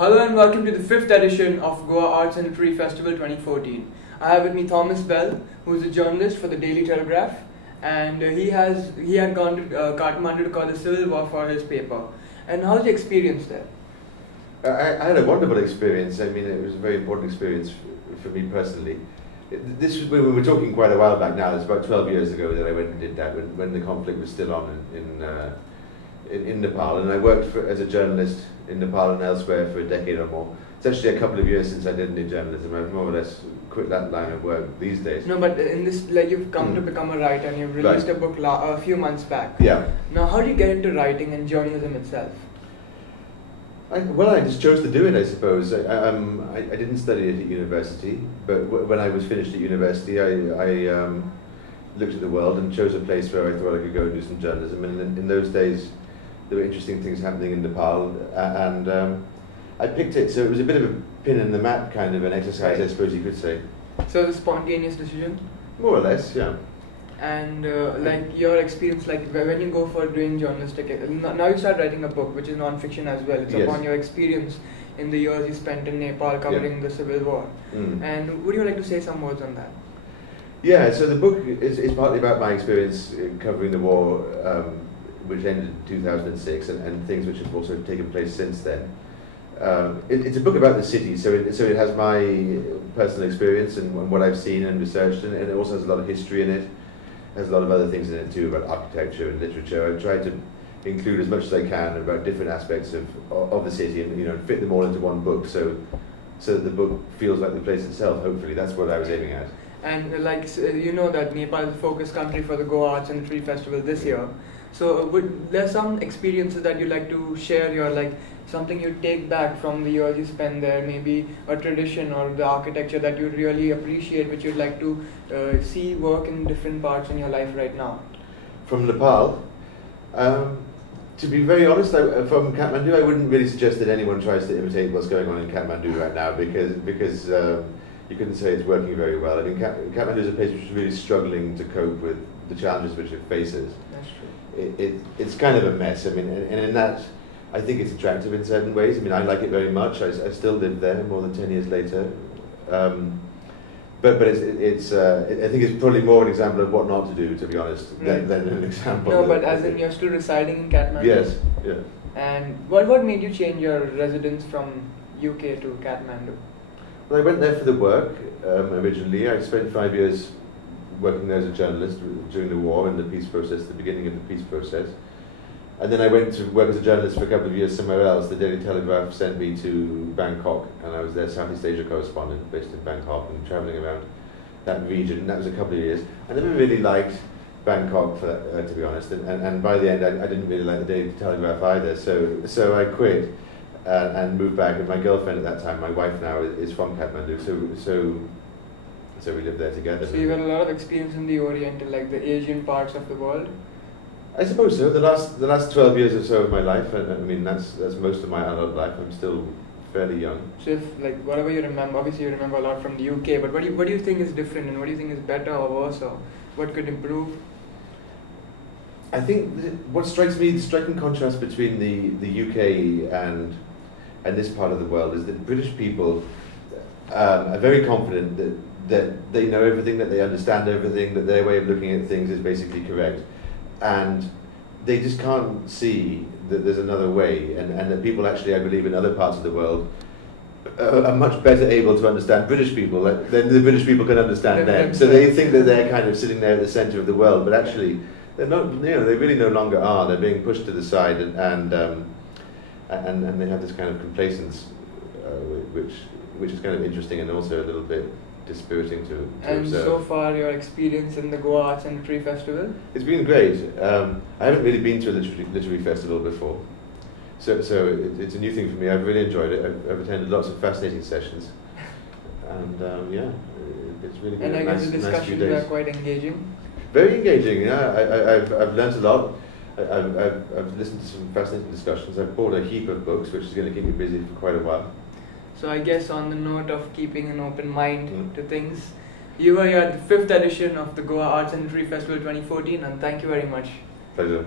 Hello and welcome to the 5th edition of Goa Arts and Literary Festival 2014. I have with me Thomas Bell, who is a journalist for the Daily Telegraph, and he had gone to Kathmandu to cover the civil war for his paper. And how's the experience there? I had a wonderful experience. I mean, it was a very important experience for me personally. We were talking quite a while back now. It's about 12 years ago that I went and did that when the conflict was still on in Nepal, and I worked as a journalist in Nepal and elsewhere for a decade or more. It's actually a couple of years since I did any journalism. I've more or less quit that line of work these days. No, but in this, you've come to become a writer, and you've released a book a few months back. Yeah. Now, how do you get into writing and journalism itself? I just chose to do it, I suppose. I didn't study it at university, but when I was finished at university, I looked at the world and chose a place where I thought I could go and do some journalism. And in those days, there were interesting things happening in Nepal, and I picked it. So it was a bit of a pin in the map kind of an exercise, right. I suppose you could say. So it was a spontaneous decision? More or less, yeah. And your experience, when you go for doing journalistic, now you start writing a book, which is non-fiction as well. It's yes. upon your experience in the years you spent in Nepal covering the civil war. And would you like to say some words on that? Yeah, so the book is partly about my experience covering the war, which ended in 2006, and things which have also taken place since then. It's a book about the city, so it has my personal experience and what I've seen and researched, and it also has a lot of history in it. Has a lot of other things in it too, about architecture and literature. I've tried to include as much as I can about different aspects of the city, and fit them all into one book, so that the book feels like the place itself. Hopefully, that's what I was aiming at. And that Nepal is the focus country for the Goa Arts and Literary Festival this year. So there's some experiences that you like to share, something you take back from the years you spend there, maybe a tradition or the architecture that you really appreciate, which you'd like to see work in different parts in your life right now? From Nepal? To be very honest, from Kathmandu, I wouldn't really suggest that anyone tries to imitate what's going on in Kathmandu right now, because you couldn't say it's working very well. I mean, Kathmandu is a place which is really struggling to cope with the challenges which it faces. That's true. It's kind of a mess. I mean, and in that, I think it's attractive in certain ways. I mean, I like it very much. I still live there more than 10 years later. But I think it's probably more an example of what not to do, to be honest, than an example. No, but as in you're still residing in Kathmandu? Yes, yeah. And what made you change your residence from UK to Kathmandu? Well, I went there for the work originally. I spent 5 years working there as a journalist during the war and the peace process, the beginning of the peace process. And then I went to work as a journalist for a couple of years somewhere else. The Daily Telegraph sent me to Bangkok, and I was their Southeast Asia correspondent based in Bangkok and travelling around that region. And that was a couple of years. I never really liked Bangkok, to be honest, and by the end I didn't really like the Daily Telegraph either. So I quit and moved back. And my girlfriend at that time, my wife now, is from Kathmandu. So we lived there together. So you got a lot of experience in the Oriental, the Asian parts of the world? I suppose so. The last 12 years or so of my life, and I mean that's most of my adult life. I'm still fairly young. So if whatever you remember, obviously you remember a lot from the UK, but what do you think is different, and what do you think is better or worse, or what could improve? I think what strikes me, the striking contrast between the UK and this part of the world is that British people are very confident that they know everything, that they understand everything, that their way of looking at things is basically correct. And they just can't see that there's another way, and that people actually, I believe, in other parts of the world are much better able to understand British people than the British people can understand them. So they think that they're kind of sitting there at the centre of the world, but actually they're not. They really no longer are. They're being pushed to the side, and they have this kind of complacence, which is kind of interesting and also a little bit dispiriting to observe. So far, your experience in the Goa Arts and Literary Festival? It's been great. I haven't really been to a literary festival before, so it's a new thing for me. I've really enjoyed it. I've attended lots of fascinating sessions, and it's really been a nice few days. And I guess the discussions are quite engaging. Very engaging. Yeah, I've learnt a lot. I've listened to some fascinating discussions. I've bought a heap of books, which is going to keep me busy for quite a while. So I guess on the note of keeping an open mind to things, you were here at the 5th edition of the Goa Arts and Literary Festival 2014, and thank you very much. Pleasure.